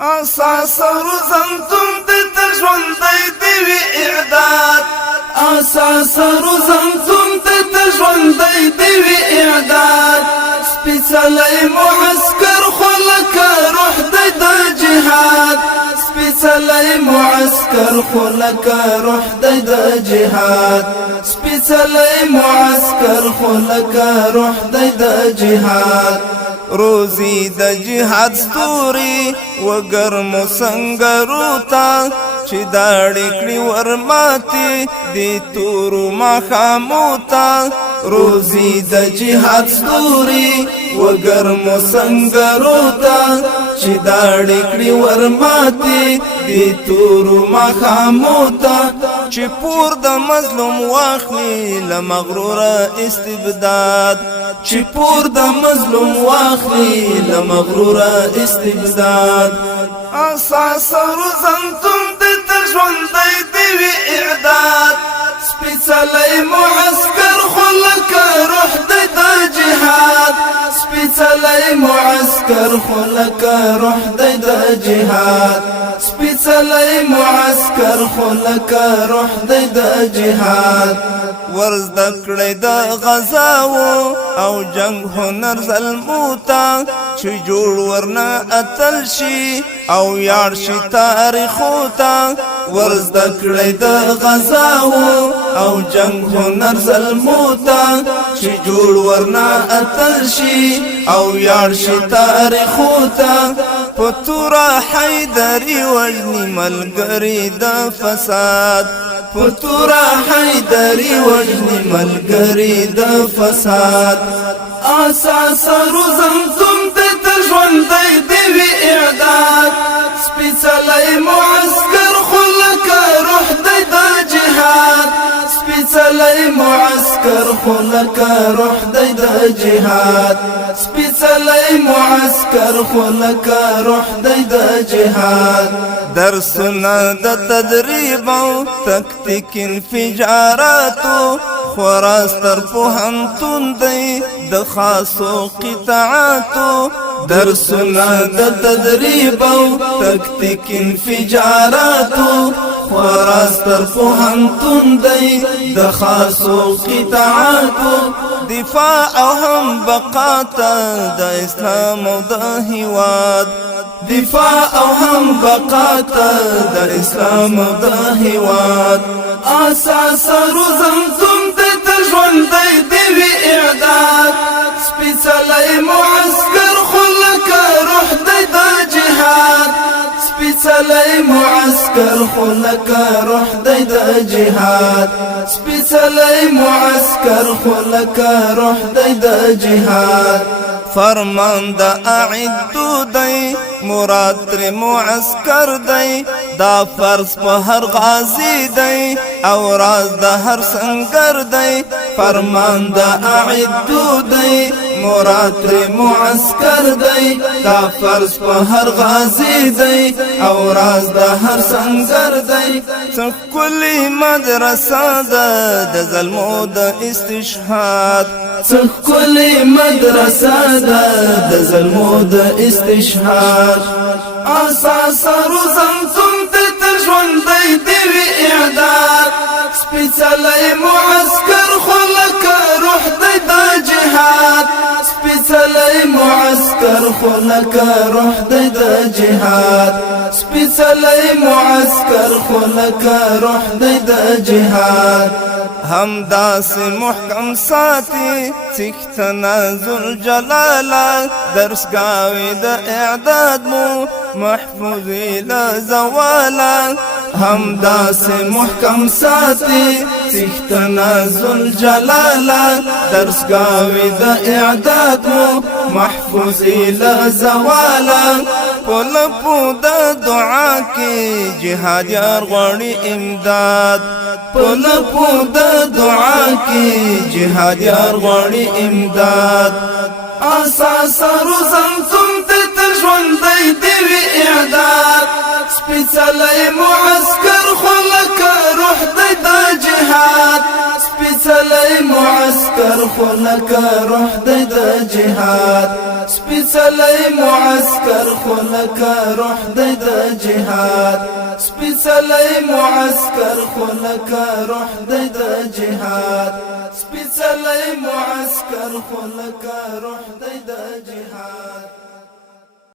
اساس روزنتم د ژوندۍ دی وی اعداد اساس روزنتم د ژوندۍ دی وی اعداد سپیڅلی معسكر خلک روح د جهاد سپیڅلی معسكر خلک روح د جهاد سپیڅلی معسكر خلک روح د جهاد روزی د جهاد ستوري وګرمو سنگرو تا چې داړې کړي ورماتي د تورو ماښامو تا روزی د جهاد ستوري وګرمو سنگرو تا چې داړې کړي ورماتي د تورو ماښامو تا چې پور د مظلوم واخلي له مغروره استبداد چې پور د مظلوم واخلي له مغروره استبداد اساس روزنتم د ژوندۍ دی وی اعداد سپیڅلی معسكر خلک روح د جهاد سپیڅلی معسكر خلک روح د جهاد سپیڅلی معسكر خلک روح د جهاد ورز دکړی د غزاو او جنگ هنر ظلموتا چې جوړ ورنه اتل شي او یار شي تاریخو تا ورز دکړی د غزاو او جنگ هنر ظلموتا چې جوړ ورنه اتل شي او یار شي تاریخو تا پتورا حیدری وجنی ملګری د فساد پتورا حیدری وجنی ملګری د فساد اساس روزنتم د ژوندۍ دی وی اعداد سپیڅلی معسكر خلک روح د جهاد سپیڅلی معسكر خلک روح د جهاد سپیڅلی معسكر خلک روح د جهاد درسونه د تدریب او تکتیک انفجاراتو خراستر پوهنتون دی د خاصو قطاعاتو درسونه د تدریب او تکتیک انفجاراتو خراستر پوهنتون دی د خاصو قطاعاتو دفاع او هم بقاتا د اسلام او د هیواد دفاع او هم بقاتا د اسلام او د هیواد اساس روزنتم د ژوندۍ دی وی اعداد سپیڅلی معسكر خلک روح د جهاد سپیڅلی معسكر خلک روح د جهاد سپیڅلی معسكر خلک روح د جهاد فرمان د اعدو دی مراد تر معسكر دی دا فرض په هر غازی دی او راز د هر سنگر دی فرمان د اعدو دی مراد تر معسكر دی دا فرض په هر غازی دی او راز د هر سنگر دی څه کلی مدرسه ده د ظلمو د استشهاد څه کلی مدرسه ده د ظلمو د استشهاد اساس روزنتم د ژوندۍ دی وی اعداد سپیڅلی معسكر خلک روح د جهاد سپیڅلی معسكر خلک روح د جهاد سپیڅلی معسكر خلک روح د جهاد هم داس محکم ساتي څښتنه ذل جلاله درسګاوي د اعداد مو محفوظ الى زوالا هم داس محکم ساتي څښتنه ذل جلاله درسګاوي د اعداد مو محفوظ الى زوالا پلپو د دعا کې جهاد یار غواړي امداد پلپو د دعا کې جهاد یار غواړي امداد اساس روزنتم د ژوندۍ دی وی اعداد سپیڅلی معسكر خلک روح د جهاد سپیڅلی معسكر خلک روح د جهاد سپیڅلی معسكر خلکا روح د جهاد سپیڅلی معسكر خلکا روح د جهاد سپیڅلی معسكر خلکا روح د جهاد